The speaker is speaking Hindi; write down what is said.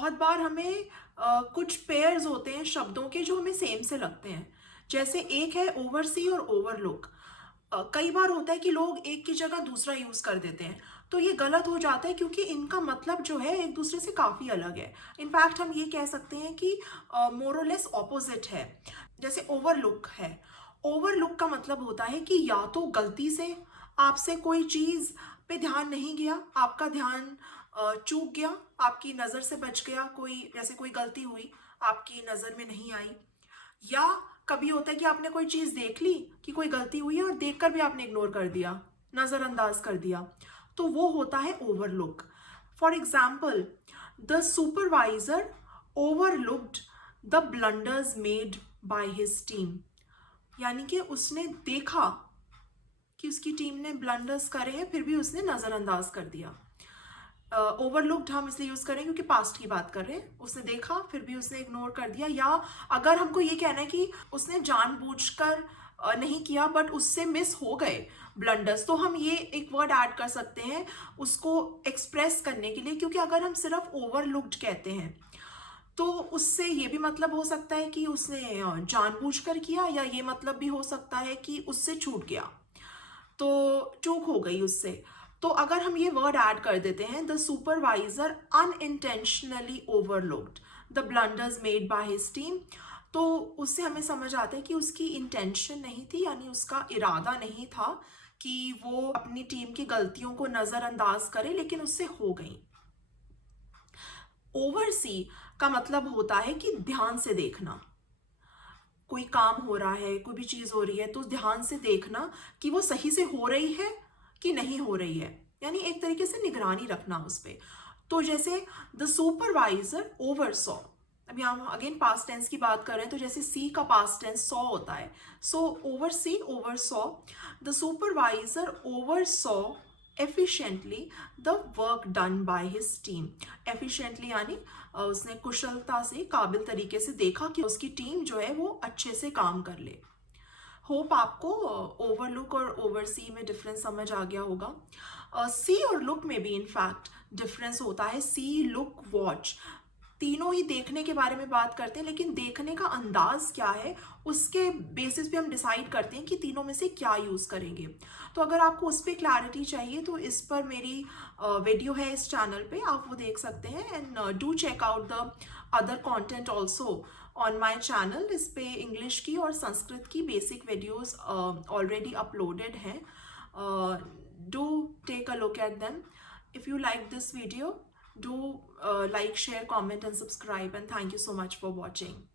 बहुत बार हमें कुछ पेयर्स होते हैं शब्दों के जो हमें सेम से लगते हैं। जैसे एक है ओवरसी और ओवरलुक। कई बार होता है कि लोग एक की जगह दूसरा यूज कर देते हैं, तो ये गलत हो जाता है क्योंकि इनका मतलब जो है एक दूसरे से काफी अलग है। इनफैक्ट हम ये कह सकते हैं कि मोरलेस ऑपोजिट है। जैसे ओवरलुक है, ओवरलुक का मतलब होता है कि या तो गलती से आपसे कोई चीज पे ध्यान नहीं गया, आपका ध्यान चूक गया, आपकी नजर से बच गया, कोई जैसे कोई गलती हुई आपकी नजर में नहीं आई। या कभी होता है कि आपने कोई चीज देख ली कि कोई गलती हुई है और देखकर भी आपने इग्नोर कर दिया, नजरअंदाज कर दिया, तो वो होता है overlook. For example, the supervisor overlooked the blunders made by his team. यानी कि उसने देखा कि उसकी टीम ने ब्लंडर्स करे हैं, फिर भी उसने नजरअंदाज कर दिया। ओवरलुक्ड हम इसलिए यूज करें क्योंकि पास्ट की बात कर रहे हैं। उसने देखा फिर भी उसने इग्नोर कर दिया। या अगर हमको ये कहना है कि उसने जानबूझकर नहीं किया बट उससे मिस हो गए ब्लंडर्स, तो हम ये एक वर्ड ऐड कर सकते हैं उसको एक्सप्रेस करने के लिए। क्योंकि अगर हम सिर्फ ओवरलुक्ड कहते हैं तो उससे ये भी मतलब हो सकता है कि उसने जानबूझकर किया, या ये मतलब भी हो सकता है कि उससे छूट गया, तो चूक हो गई उससे। तो अगर हम ये वर्ड ऐड कर देते हैं, the supervisor unintentionally overlooked the blunders made by his team, तो उससे हमें समझ आता है कि उसकी इंटेंशन नहीं थी, यानी उसका इरादा नहीं था कि वो अपनी टीम की गलतियों को नजरअंदाज करे, लेकिन उससे हो गई। ओवरसी का मतलब होता है कि ध्यान से देखना। कोई काम हो रहा है, कोई भी चीज हो रही है, तो ध्यान से देखना कि वो सही से हो रही है कि नहीं हो रही है, यानी एक तरीके से निगरानी रखना उस पे। तो जैसे द सुपरवाइजर ओवरसॉ, अभी हम अगेन पास्ट टेंस की बात कर रहे हैं, तो जैसे सी का पास्ट टेंस सॉ होता है। So oversee oversaw, the supervisor oversaw efficiently the work done by his team. Efficiently यानी उसने कुशलता से, काबिल तरीके से देखा कि उसकी टीम जो है वो अच्छे से काम कर ले। होप आपको ओवरलुक और ओवरसी में डिफरेंस समझ आ गया होगा। सी और लुक में भी इनफैक्ट डिफरेंस होता है। सी, लुक, वॉच, तीनों ही देखने के बारे में बात करते हैं, लेकिन देखने का अंदाज क्या है उसके बेसिस पे हम डिसाइड करते हैं कि तीनों में से क्या यूज करेंगे। तो अगर आपको उस पर क्लैरिटी चाहिए तो इस पर मेरी वीडियो है इस चैनल पे, आप वो देख सकते हैं। And do check out the other content also on my channel. इस पे इंग्लिश की और संस्कृत की बेसिक वीडियोज ऑलरेडी अपलोडेड हैं। Do take a look at them. If you like this video, do like, share, comment and subscribe, and thank you so much for watching.